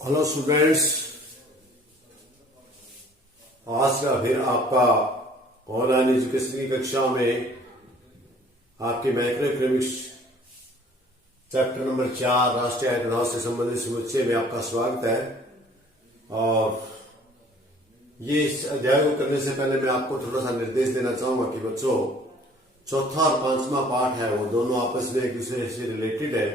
Hello students, आज का फिर आपका ऑनलाइन एजुकेशन की कक्षा में आपके माइक्रो इकोनॉमिक्स चैप्टर नंबर 4 राष्ट्रीय आय तनाव से संबंधित समुच्चय में आपका स्वागत है। और ये इस अध्याय को करने से पहले मैं आपको थोड़ा सा निर्देश देना चाहूंगा कि बच्चों, चौथा और पांचवा पाठ है वो दोनों आपस में एक दूसरे से रिलेटेड है।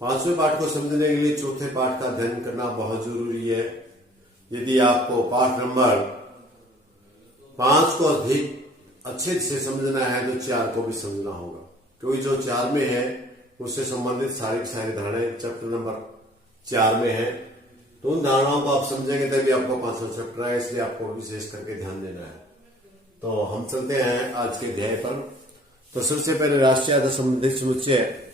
पांचवें पाठ को समझने के लिए चौथे पाठ का अध्ययन करना बहुत जरूरी है। यदि आपको पाठ नंबर 5 को अधिक अच्छे से समझना है तो 4 को भी समझना होगा, क्योंकि जो 4 में है उससे संबंधित सारी धारणाएं चैप्टर नंबर 4 में है। तो उन धारणाओं को आप समझेंगे तभी आपको 5वां चैप्टर है, इसलिए आपको विशेष करके ध्यान देना है। तो हम चलते हैं आज के अध्याय पर। तो सबसे पहले राष्ट्रीय आय से संबंधित समुच्चय।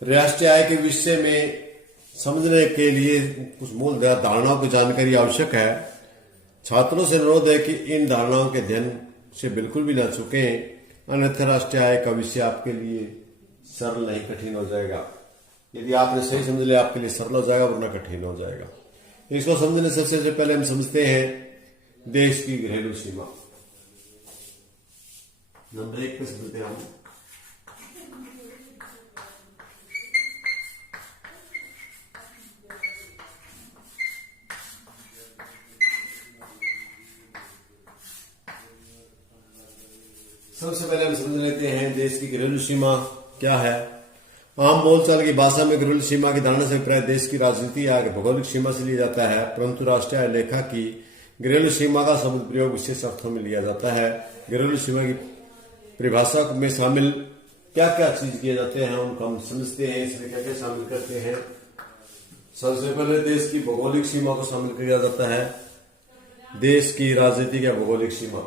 राष्ट्रीय आय के विषय में समझने के लिए कुछ मूल धारणाओं की जानकारी आवश्यक है। छात्रों से अनुरोध है कि इन धारणाओं के अध्ययन से बिल्कुल भी न चूकें, अन्यथा राष्ट्रीय आय का विषय आपके लिए सरल नहीं कठिन हो जाएगा। यदि आपने सही समझ लिया आपके लिए सरल हो जाएगा, वरना कठिन हो जाएगा। इसको समझने सबसे पहले हम समझते हैं देश की घरेलू सीमा। नंबर 1 पे समझते हैं हम। सबसे पहले हम समझ लेते हैं देश की घरेलू सीमा क्या है। आम बोलचाल की भाषा में घरेलू सीमा की धारणा से अभिप्राय देश की राजनीति या भौगोलिक सीमा से लिया जाता है, परंतु राष्ट्रीय आय लेखा की घरेलू सीमा का शब्द प्रयोग विशेष अर्थों में लिया जाता है। घरेलू सीमा की परिभाषा में शामिल क्या क्या चीज किए जाते हैं उनको हम समझते हैं। इसमें क्या क्या शामिल करते हैं। सबसे पहले देश की भौगोलिक सीमा को शामिल किया जाता है। देश की राजनीतिक या भौगोलिक सीमा,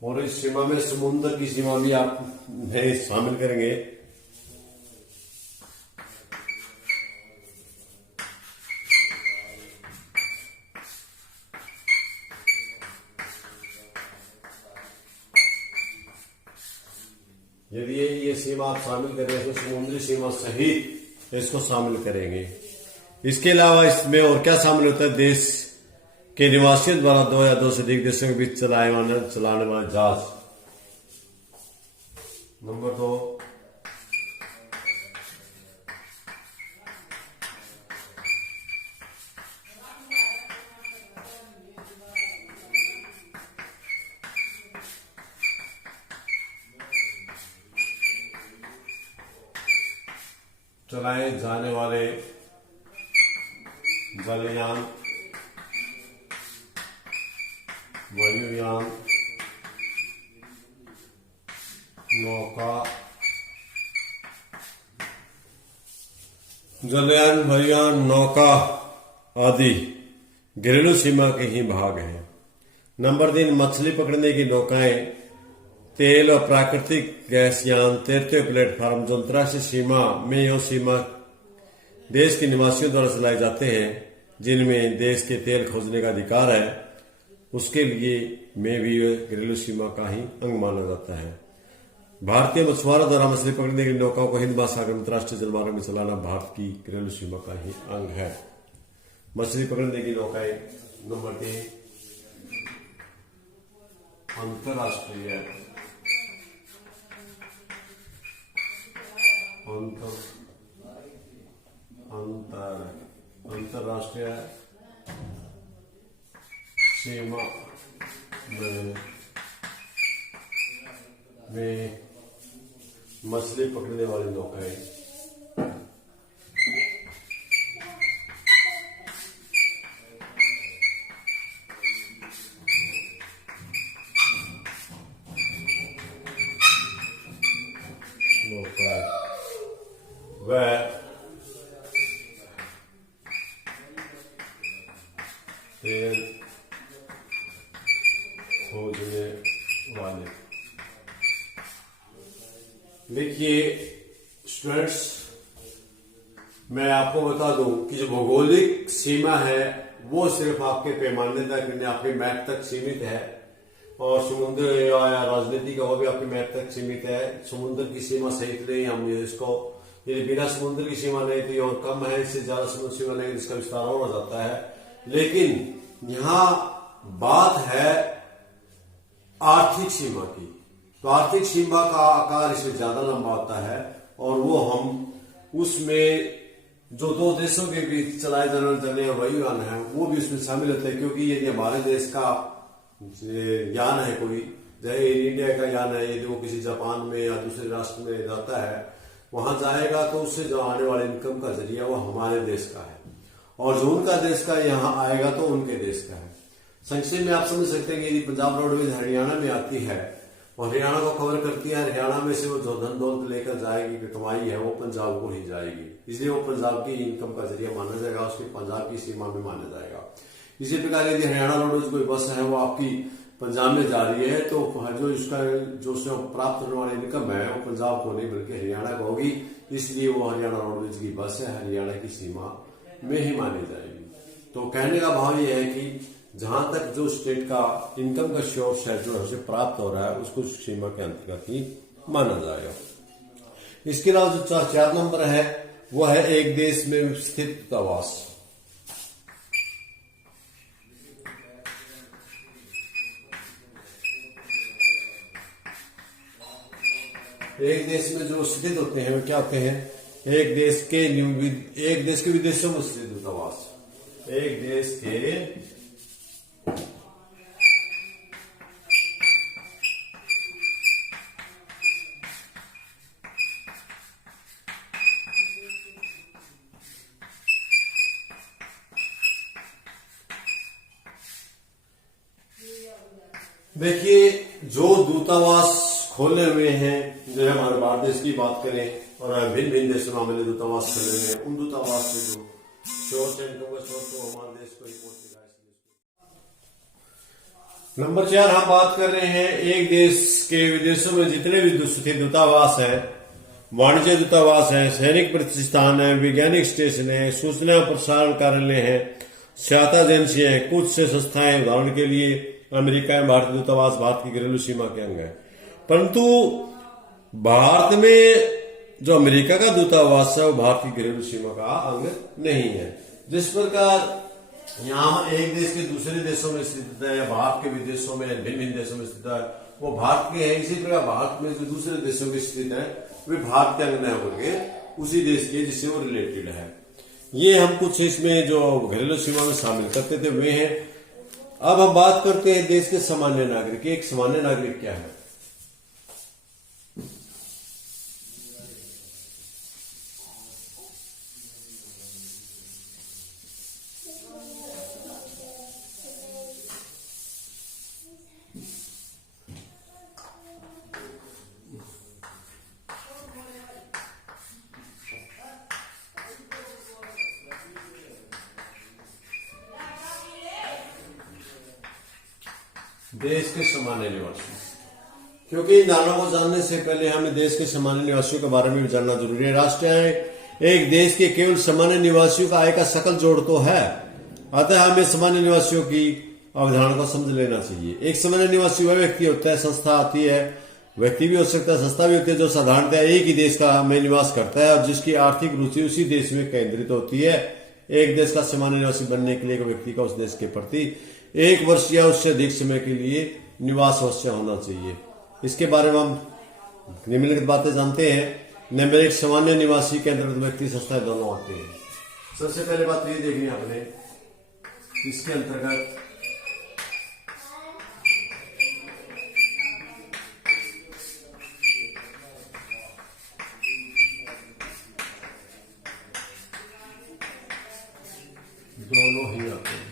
और इस सीमा में समुद्र की सीमा भी आप शामिल करेंगे। यदि ये सीमा आप शामिल करें तो समुद्री सीमा सहित इसको शामिल करेंगे। इसके अलावा इसमें और क्या शामिल होता है, देश के निवासियों द्वारा 2 या 2 से अधिक देशों के बीच चलाने वाले जहाज। नंबर 2, चलाए जाने वाले जलयान, वायुयान, नौका। जलयान, वायुयान, नौका आदि घरेलू सीमा के ही भाग हैं। नंबर 3, मछली पकड़ने की नौकाएं, तेल और प्राकृतिक गैस यान, तैरते प्लेटफॉर्म जो अंतर्राष्ट्रीय सीमा में यह सीमा देश के निवासियों द्वारा चलाए जाते हैं, जिनमें देश के तेल खोजने का अधिकार है, उसके लिए में भी घरेलू सीमा का ही अंग माना जाता है। भारतीय मछुआरों द्वारा मछली पकड़ने की नौकाओं को हिंद महासागर में अंतर्राष्ट्रीय जलमार्ग में चलाना भारत की घरेलू सीमा का ही अंग है। मछली पकड़ने की नौकाएं। नंबर 3, अंतर्राष्ट्रीय सीमा में मछली पकड़ने वाली नौकाएं। वह तेल खोजने स्टूडेंट्स, मैं आपको बता दूं कि जो भौगोलिक सीमा है वो सिर्फ आपके पैमाने तक, आपके मैप तक सीमित है, और समुद्र या राजनीति का वो भी आपके मैप तक सीमित है। समुद्र की सीमा सहित नहीं हम इसको, यदि बिना समुद्र की सीमा नहीं थी और कम है, इससे ज्यादा समुद्र सीमा नहीं, इसका विस्तार और हो जाता है। लेकिन यहाँ बात है आर्थिक सीमा की, तो आर्थिक सीमा का आकार इसमें ज्यादा लंबा होता है, और वो हम उसमें जो दो देशों के बीच चलाए जाने वाले वायुयान है वो भी उसमें शामिल होते हैं। क्योंकि यदि हमारे देश का यान है कोई, जैसे इंडिया का यान है, यदि वो किसी जापान में या दूसरे राष्ट्र में जाता है, वहां जाएगा तो उससे जो आने वाले इनकम का जरिया वो हमारे देश का है, और जो उनका देश का यहाँ आएगा तो उनके देश का है। संक्षेप में आप समझ सकते हैं कि यदि पंजाब रोडवेज हरियाणा में आती है और हरियाणा को कवर करती है, हरियाणा में से वो जो धन दौलत लेकर जाएगी, कमाई है, वो पंजाब को ही जाएगी, इसलिए वो पंजाब की इनकम का जरिया माना जाएगा, उसकी पंजाब की सीमा में माना जाएगा। इसी प्रकार यदि हरियाणा रोडवेज कोई बस है वो आपकी पंजाब में जा रही है, तो जो इसका जो प्राप्त होने वाली इनकम है वो पंजाब को नहीं बल्कि हरियाणा को होगी, इसलिए वो हरियाणा रोडवेज की बस है, हरियाणा की सीमा में ही मानी जाएगी। तो कहने का भाव ये है कि जहां तक जो स्टेट का इनकम का सोर्स है जो उसे प्राप्त हो रहा है उसको सीमा के अंतर्गत ही माना जाएगा। इसके अलावा जो 4 नंबर है वो है एक देश में स्थित दूतावास। एक देश में जो स्थित होते हैं वो क्या होते हैं? एक देश के विदेशों में स्थित दूतावास। एक देश के देखिए, जो दूतावास खोले हुए हैं, जो हमारे भारत देश की बात करें और भिन्न भिन्न देशों में हमारे दूतावास खोले हुए हैं, उन दूतावास से जो सोर्स इनकम का सोर्स तो हमारे देश को ही पहुंचेगा। नंबर 4 हम बात कर रहे हैं एक देश के विदेशों में जितने भी स्थित दूतावास है, वाणिज्य दूतावास है, सैनिक प्रतिष्ठान है, वैज्ञानिक स्टेशन है, सूचना प्रसारण कार्यालय है, सहायता एजेंसियां है, कुछ से संस्थाएं, उदाहरण के लिए अमेरिका में भारतीय दूतावास भारत की घरेलू सीमा के अंग है। परंतु भारत में जो अमेरिका का दूतावास है वो भारत की घरेलू सीमा का अंग नहीं है। जिस प्रकार यहाँ एक देश के दूसरे देशों में स्थित है या भारत के विदेशों में भिन्न भिन्न देशों में स्थित है वो भारत के है, इसी प्रकार भारत में जो दूसरे देशों में स्थित है वे भारत के अंग न होकर उसी देश के जिससे वो रिलेटेड है। ये हम कुछ इसमें जो घरेलू सीमा में शामिल करते थे वे हैं। अब हम बात करते हैं देश के सामान्य नागरिक। एक सामान्य नागरिक क्या है? देश के सामान्य निवासी। क्योंकि इन नामों को जानने से पहले हमें देश के सामान्य निवासियों के बारे में भी जानना जरूरी है। राष्ट्रीय आय एक देश के केवल सामान्य निवासियों का आय का सकल जोड़ तो है, अतः हमें सामान्य निवासियों की अवधारणा को समझ लेना चाहिए। एक सामान्य निवासी वह व्यक्ति होता है, संस्था आती है, व्यक्ति भी हो सकता है, संस्था भी होती है, जो साधारणतः एक ही देश का में निवास करता है और जिसकी आर्थिक रुचि उसी देश में केंद्रित होती है। एक देश का सामान्य निवासी बनने के लिए एक व्यक्ति का उस देश के प्रति 1 वर्ष या उससे अधिक समय के लिए निवास अवश्य होना चाहिए। इसके बारे में हम निम्नलिखित बातें जानते हैं। नंबर 1, सामान्य निवासी के अंतर्गत व्यक्ति संस्थाएं दोनों आते हैं। सबसे पहले बात ये देखनी आपने, इसके अंतर्गत दोनों ही आते हैं।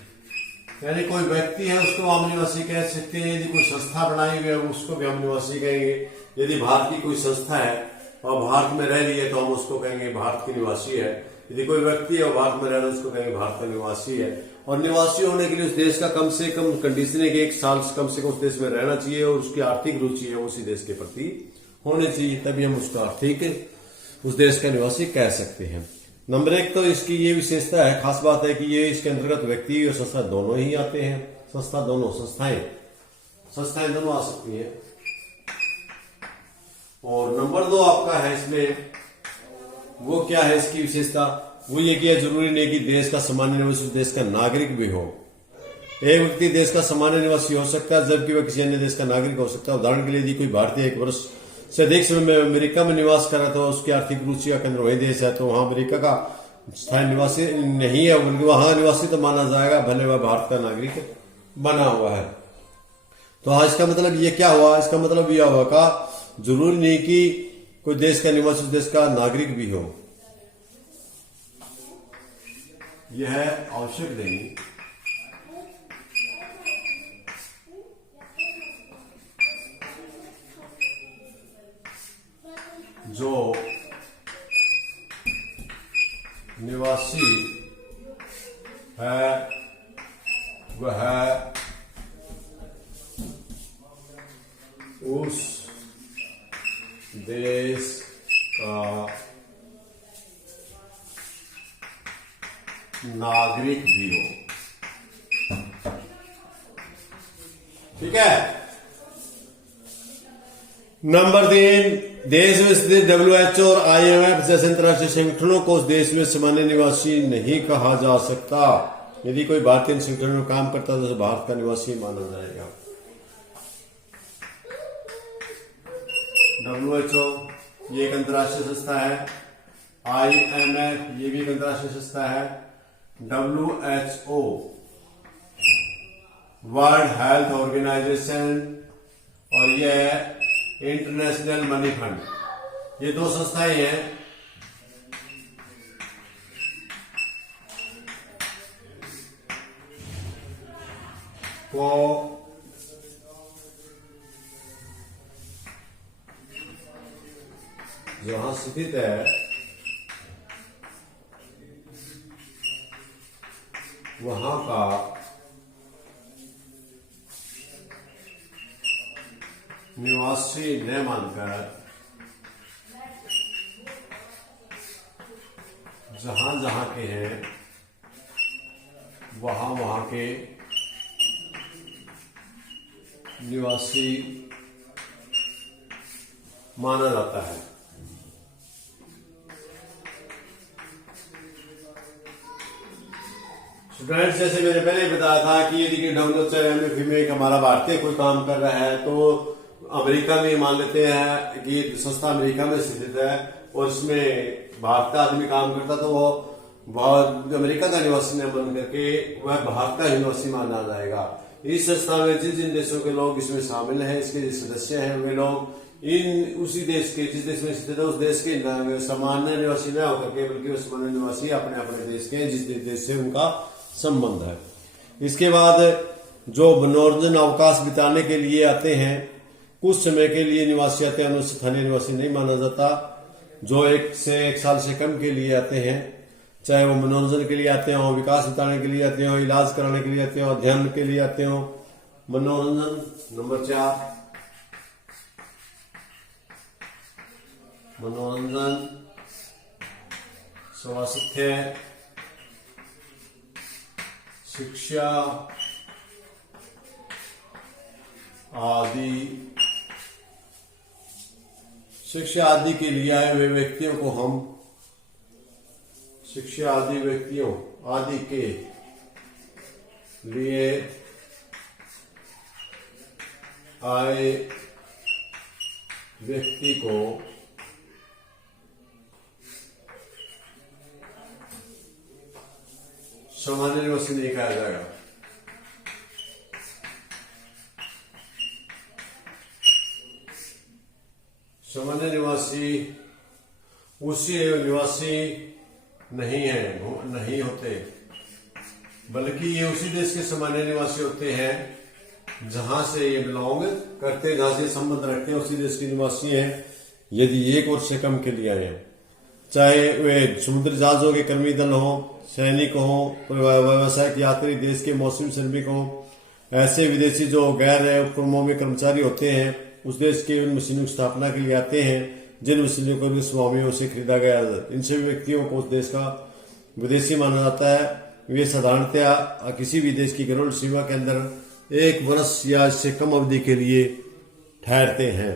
यानी कोई व्यक्ति है उसको हम निवासी कह सकते हैं, यदि कोई संस्था बनाई हुई है उसको भी हम निवासी कहेंगे। यदि भारत की कोई संस्था है और भारत में रह रही है तो हम उसको कहेंगे भारत की निवासी है। यदि कोई व्यक्ति है और भारत में रह रहा है उसको कहेंगे भारत का निवासी है। और निवासी होने के लिए उस देश का कम से कम कंडीशन है कि 1 साल कम से कम उस देश में रहना चाहिए और उसकी आर्थिक रुचि है उसी देश के प्रति होनी चाहिए, तभी हम उसको आर्थिक उस देश का निवासी कह सकते हैं। नंबर 1 तो इसकी ये विशेषता है, खास बात है कि ये इसके अंतर्गत व्यक्ति और संस्था दोनों ही आते हैं। संस्थाएं दोनों आ सकती हैं। और नंबर 2 आपका है इसमें, वो क्या है इसकी विशेषता, वो ये कि जरूरी नहीं कि देश का सामान्य निवासी उस देश का नागरिक भी हो। एक व्यक्ति देश का सामान्य निवासी हो सकता है जबकि वह किसी अन्य देश का नागरिक हो सकता है। उदाहरण के लिए यदि कोई भारतीय 1 वर्ष से अधिक समय में अमेरिका में निवास कर रहा था, उसकी आर्थिक रुचि का केंद्र वही देश है, तो वहां अमेरिका का स्थायी निवासी नहीं है, बल्कि वहां निवासी तो माना जाएगा भले वह भारत का नागरिक बना हुआ है। तो हाँ, इसका मतलब ये क्या हुआ, इसका मतलब यह हुआ का जरूरी नहीं कि कोई देश का निवासी उस देश का नागरिक भी हो, यह आवश्यक नहीं। जो निवासी है वह उस देश का नागरिक भी हो। ठीक है। नंबर 3, देश में स्थित WHO और IMF जैसे अंतर्राष्ट्रीय संगठनों को उस देश में सामान्य निवासी नहीं कहा जा सकता। यदि कोई भारतीय इन संगठनों में काम करता है तो उसे भारत का निवासी माना जाएगा। WHO ये एक अंतर्राष्ट्रीय संस्था है, IMF ये भी एक अंतर्राष्ट्रीय संस्था है, WHO वर्ल्ड हेल्थ ऑर्गेनाइजेशन और ये है इंटरनेशनल मनी फंड, ये 2 संस्थाएं हैं। को जहां स्थित है वहां का निवासी न मानकर जहां के हैं वहां के निवासी माना जाता है। स्टूडेंट्स, जैसे मैंने पहले ही बताया था कि यदि WHO में हमारा भारतीय कोई काम कर रहा है तो अमेरिका में मान लेते हैं कि संस्था अमेरिका में स्थित है और इसमें भारत का आदमी काम करता, तो वो अमेरिका का निवासी न बन करके वह भारत का निवासी माना जाएगा। इस संस्था में जिन जिन देशों के लोग इसमें शामिल हैं, इसके जो सदस्य हैं, वे लोग इन उसी देश के जिस देश में स्थित है उस देश के सामान्य निवासी न होकर के बल्कि वो सामान्य निवासी अपने अपने देश के जिस देश से उनका संबंध है। इसके बाद जो मनोरंजन अवकाश बिताने के लिए आते हैं, कुछ समय के लिए निवासी आते हैं, उन्हें स्थानीय निवासी नहीं माना जाता। जो 1 साल से कम के लिए आते हैं, चाहे वो मनोरंजन के लिए आते हो, विकास बिताने के लिए आते हो, इलाज कराने के लिए आते हो, अध्ययन के लिए आते हो। मनोरंजन नंबर 4, मनोरंजन, स्वास्थ्य, शिक्षा आदि के लिए आए हुए व्यक्तियों को हम शिक्षा आदि व्यक्तियों आदि के लिए आए व्यक्ति को सामान्य निवासी नहीं कहा जाएगा। सामान्य निवासी उसी निवासी नहीं होते, बल्कि ये उसी देश के सामान्य निवासी होते हैं जहां से ये बिलोंग करते, जहां से संबंध रखते हैं, उसी देश के निवासी हैं। यदि 1 वर्ष से कम के लिए आए हैं, चाहे वे समुद्री जहाजों के कर्मी दल हो, सैनिक हो, व्यावसायिक यात्री, देश के मौसमी श्रमिक हो, ऐसे विदेशी जो गैर उपक्रमों में कर्मचारी होते हैं, उस देश के उन मशीनों की स्थापना के लिए आते हैं, जिन वसीलों को उनके स्वामियों से खरीदा गया। इन सभी व्यक्तियों को उस देश का विदेशी माना जाता है। वे साधारणतया किसी भी देश की घरेलू सीमा के अंदर 1 वर्ष या इससे कम अवधि के लिए ठहरते हैं।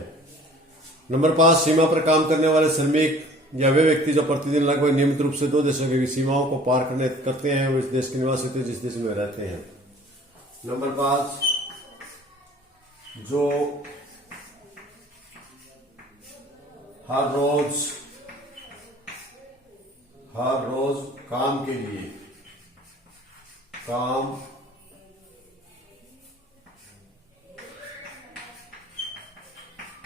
नंबर 5, सीमा पर काम करने वाले श्रमिक या वे व्यक्ति जो प्रतिदिन लगभग नियमित रूप से 2 देशों की सीमाओं को पार करते हैं, वो इस देश के निवासी होते हैं जिस देश में रहते हैं। नंबर 5, जो हर रोज काम के लिए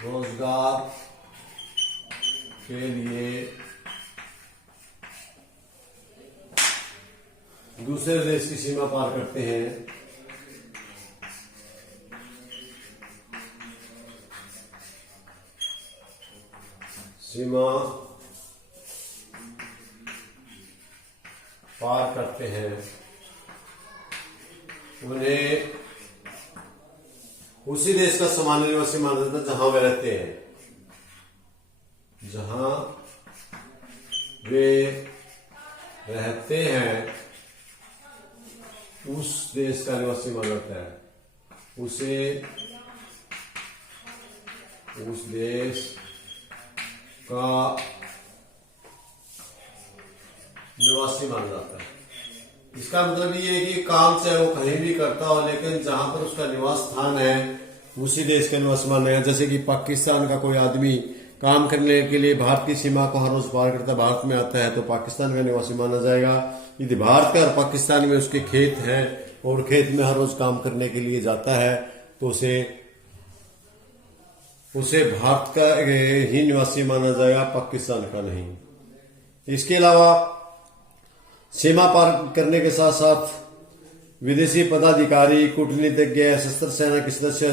रोजगार के लिए दूसरे देश की सीमा पार करते हैं, उन्हें उसी देश का सामान्य निवासी माना जाता है जहां वे रहते हैं। जहां वे रहते हैं उस देश का निवासी माना जाता है, उसे उस देश का निवासी माना जाता है। इसका मतलब ये है कि काम चाहे वो कहीं भी करता हो, लेकिन जहां पर उसका निवास स्थान है उसी देश का निवासी माना जाएगा। जैसे कि पाकिस्तान का कोई आदमी काम करने के लिए भारत की सीमा को हर रोज पार करता भारत में आता है तो पाकिस्तान का निवासी माना जाएगा। यदि भारत का और पाकिस्तान में उसके खेत हैं और खेत में हर रोज काम करने के लिए जाता है तो उसे भारत का ही निवासी माना जाएगा, पाकिस्तान का नहीं। इसके अलावा सीमा पार करने के साथ साथ विदेशी पदाधिकारी, कूटनीतिज्ञ, सशस्त्र सेना के सदस्य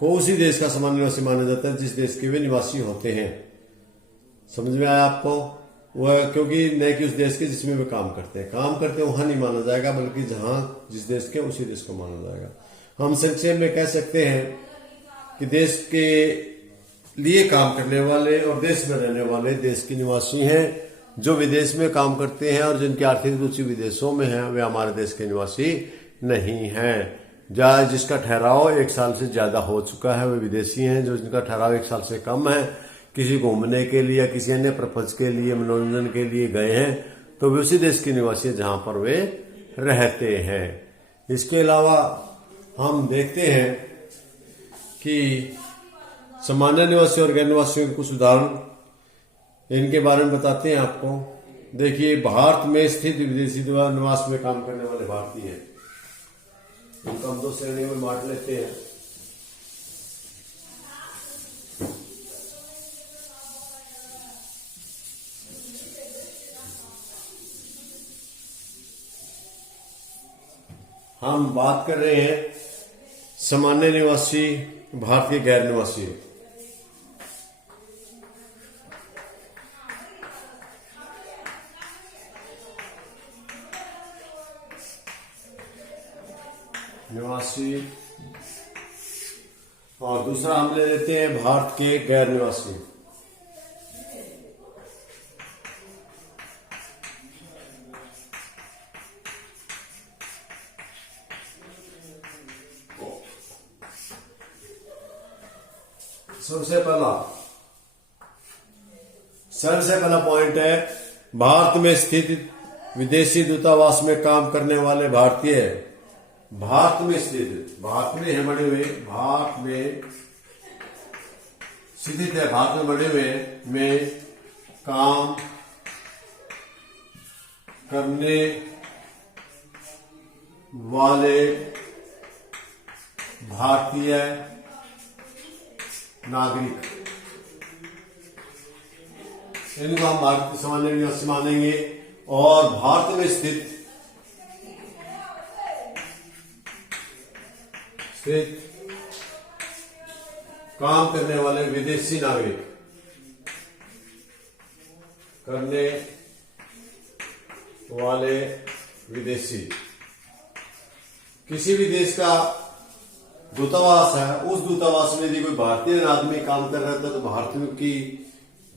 को उसी देश का सामान्य निवासी माना जाता है जिस देश के वे निवासी होते हैं। समझ में आया आपको? वह क्योंकि न कि उस देश के जिसमें वे काम करते हैं वहां नहीं माना जाएगा, बल्कि जहां जिस देश के उसी देश को माना जाएगा। हम संक्षेप में कह सकते हैं कि देश के लिए काम करने वाले और देश में रहने वाले देश के निवासी हैं। जो विदेश में काम करते हैं और जिनकी आर्थिक रुचि विदेशों में है वे हमारे देश के निवासी नहीं हैं। जिसका ठहराव 1 साल से ज्यादा हो चुका है वे विदेशी हैं। जो जिनका ठहराव 1 साल से कम है, किसी घूमने के लिए या किसी अन्य पर्पज के लिए, मनोरंजन के लिए गए हैं तो वे उसी देश के निवासी हैं जहां पर वे रहते हैं। इसके अलावा हम देखते हैं कि सामान्य निवासी और गैर निवासियों के कुछ उदाहरण इनके बारे में बताते हैं आपको। देखिए, भारत में स्थित विदेशी निवास में काम करने वाले भारतीय हैं, इनको हम 2 श्रेणियों में बांट लेते हैं। हम बात कर रहे हैं सामान्य निवासी, भारतीय गैर निवासी। और दूसरा हम ले लेते हैं भारत के गैर निवासी। सबसे पहला पॉइंट है भारत में स्थित विदेशी दूतावास में काम करने वाले भारतीय। भारत में स्थित, भारत में है बड़े हुए, भारत में स्थित है, भारत में बड़े हुए में काम करने वाले भारतीय नागरिक, इनको हम भारत के सामान्य निवासी मानेंगे। और भारत में स्थित काम करने वाले विदेशी नागरिक, करने वाले विदेशी, किसी भी देश का दूतावास है, उस दूतावास में यदि कोई भारतीय आदमी काम कर रहा था तो भारतीयों की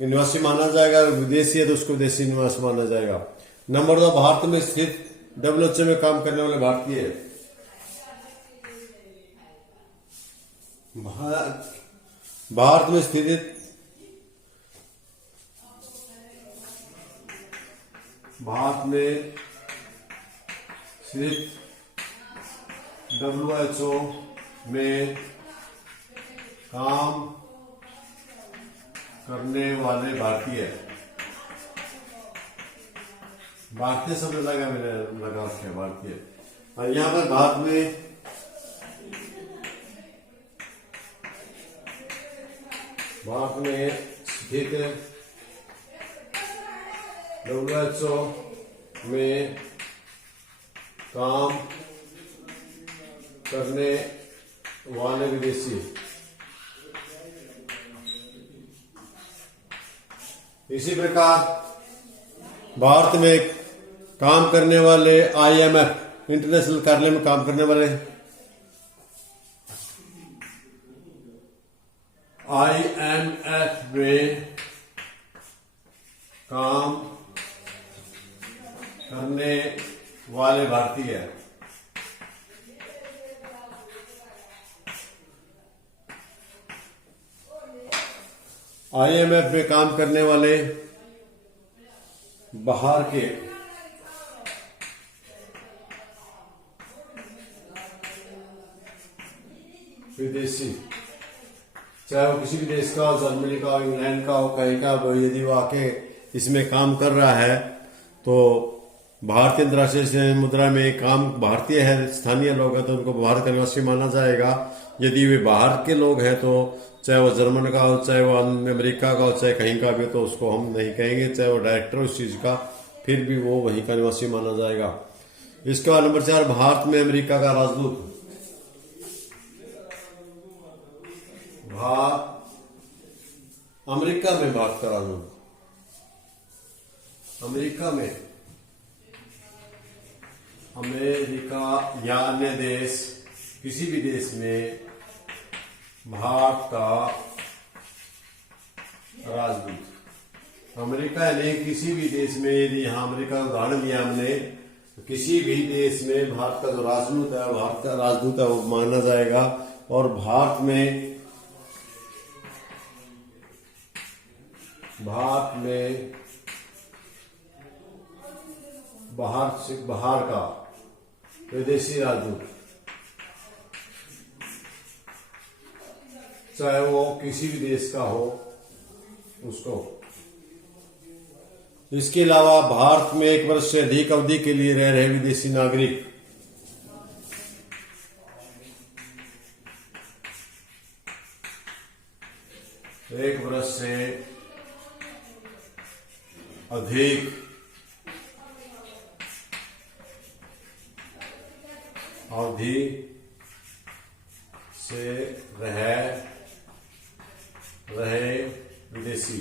निवासी माना जाएगा, अगर विदेशी है तो उसको विदेशी निवासी माना जाएगा। नंबर 2, भारत में स्थित WHO में काम करने वाले भारतीय। भारत में स्थित WHO में काम करने वाले भारतीय। भारतीय शब्द लगा, मैंने लगा रखे भारतीय। और यहां पर भारत में स्थित WHO में काम करने वाले विदेशी। इसी प्रकार भारत में काम करने वाले IMF इंटरनेशनल कार्यालय में काम करने वाले, IMF में काम करने वाले भारतीय। IMF में काम करने वाले बाहर के विदेशी, चाहे वो किसी भी देश का हो, जर्मनी का हो, इंग्लैंड का हो, कहीं का हो, यदि वो आके इसमें काम कर रहा है तो भारतीय अंतर्राष्ट्रीय मुद्रा में काम भारतीय है, स्थानीय लोग हैं तो उनको भारत का निवासी माना जाएगा। यदि वे बाहर के लोग हैं तो चाहे वो जर्मन का हो, चाहे वो अमेरिका का हो, चाहे कहीं का भी, तो उसको हम नहीं कहेंगे, चाहे वो डायरेक्टर उस चीज का, फिर भी वो वहीं का निवासी माना जाएगा। इसके बाद नंबर 4, भारत में अमेरिका का राजदूत। अमेरिका में भारत का राजदूत, अमेरिका या अन्य देश, किसी भी देश में भारत का राजदूत। अमेरिका यानी किसी भी देश में, यदि यहाँ अमेरिका का उदाहरण लिया हमने, तो किसी भी देश में भारत का जो राजदूत है, भारत का राजदूत है, वो माना जाएगा। और भारत में बाहर का विदेशी राजदूत, चाहे वो किसी भी देश का हो, उसको। इसके अलावा भारत में 1 वर्ष से अधिक अवधि के लिए रह रहे विदेशी नागरिक, एक वर्ष से अधिक अवधि से रहे विदेशी।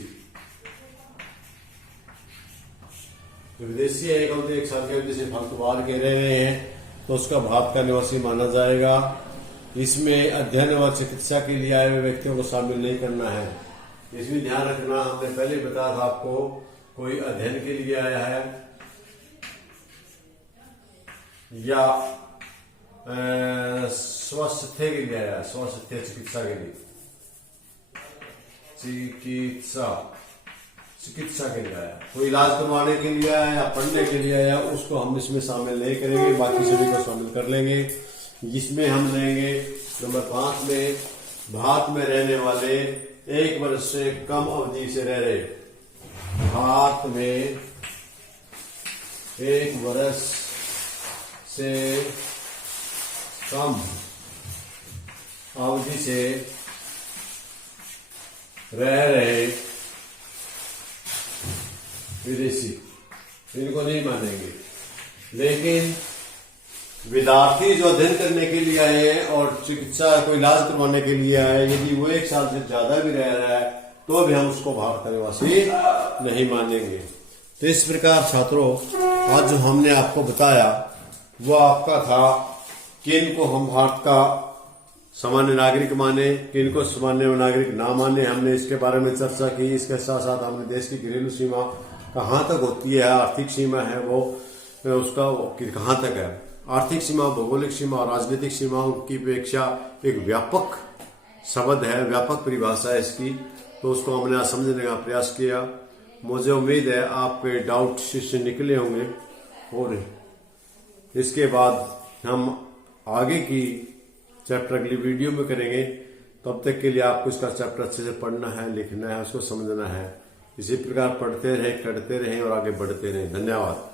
तो विदेशी है, एक अवधि 1 साल के अवधि से फालतू बाहर के रह रहे हैं तो उसका भारत का निवासी माना जाएगा। इसमें अध्ययन व चिकित्सा के लिए आए हुए व्यक्तियों को शामिल नहीं करना है। इसमें ध्यान रखना, हमने पहले बताया था आपको, कोई अध्ययन के लिए आया है या स्वास्थ्य के लिए आया, स्वास्थ्य चिकित्सा के लिए, चिकित्सा के लिए आया, कोई इलाज करवाने के लिए आया या पढ़ने के लिए आया, उसको हम इसमें शामिल नहीं करेंगे, बाकी सभी को शामिल कर लेंगे। जिसमें हम लेंगे नंबर 5 में, भारत में रहने वाले 1 वर्ष से कम अवधि से रह रहे, भारत में 1 वर्ष से कम अवधि से रह रहे विदेशी, इनको नहीं मानेंगे। लेकिन विद्यार्थी जो अध्ययन करने के लिए आए हैं और चिकित्सा कोई इलाज करवाने के लिए आए, यदि वो 1 साल से ज्यादा भी रह रहा है तो भी हम उसको भारत का निवासी नहीं मानेंगे। तो इस प्रकार छात्रों, आज जो हमने आपको बताया वो आपका था कि इनको हम भारत का सामान्य नागरिक माने, किनको सामान्य नागरिक ना माने, हमने इसके बारे में चर्चा की। इसके साथ साथ हमने देश की घरेलू सीमा कहाँ तक होती है, आर्थिक सीमा है वो उसका कहाँ तक है, आर्थिक सीमा, भौगोलिक सीमा और राजनीतिक सीमाओं की अपेक्षा एक व्यापक शब्द है, व्यापक परिभाषा है इसकी, तो उसको हमने आज समझने का प्रयास किया। मुझे उम्मीद है आपके डाउट्स इससे निकले होंगे और इसके बाद हम आगे की चैप्टर अगली वीडियो में करेंगे। तब तक के लिए आपको इसका चैप्टर अच्छे से पढ़ना है, लिखना है, उसको समझना है। इसी प्रकार पढ़ते रहें, करते रहें और आगे बढ़ते रहें। धन्यवाद।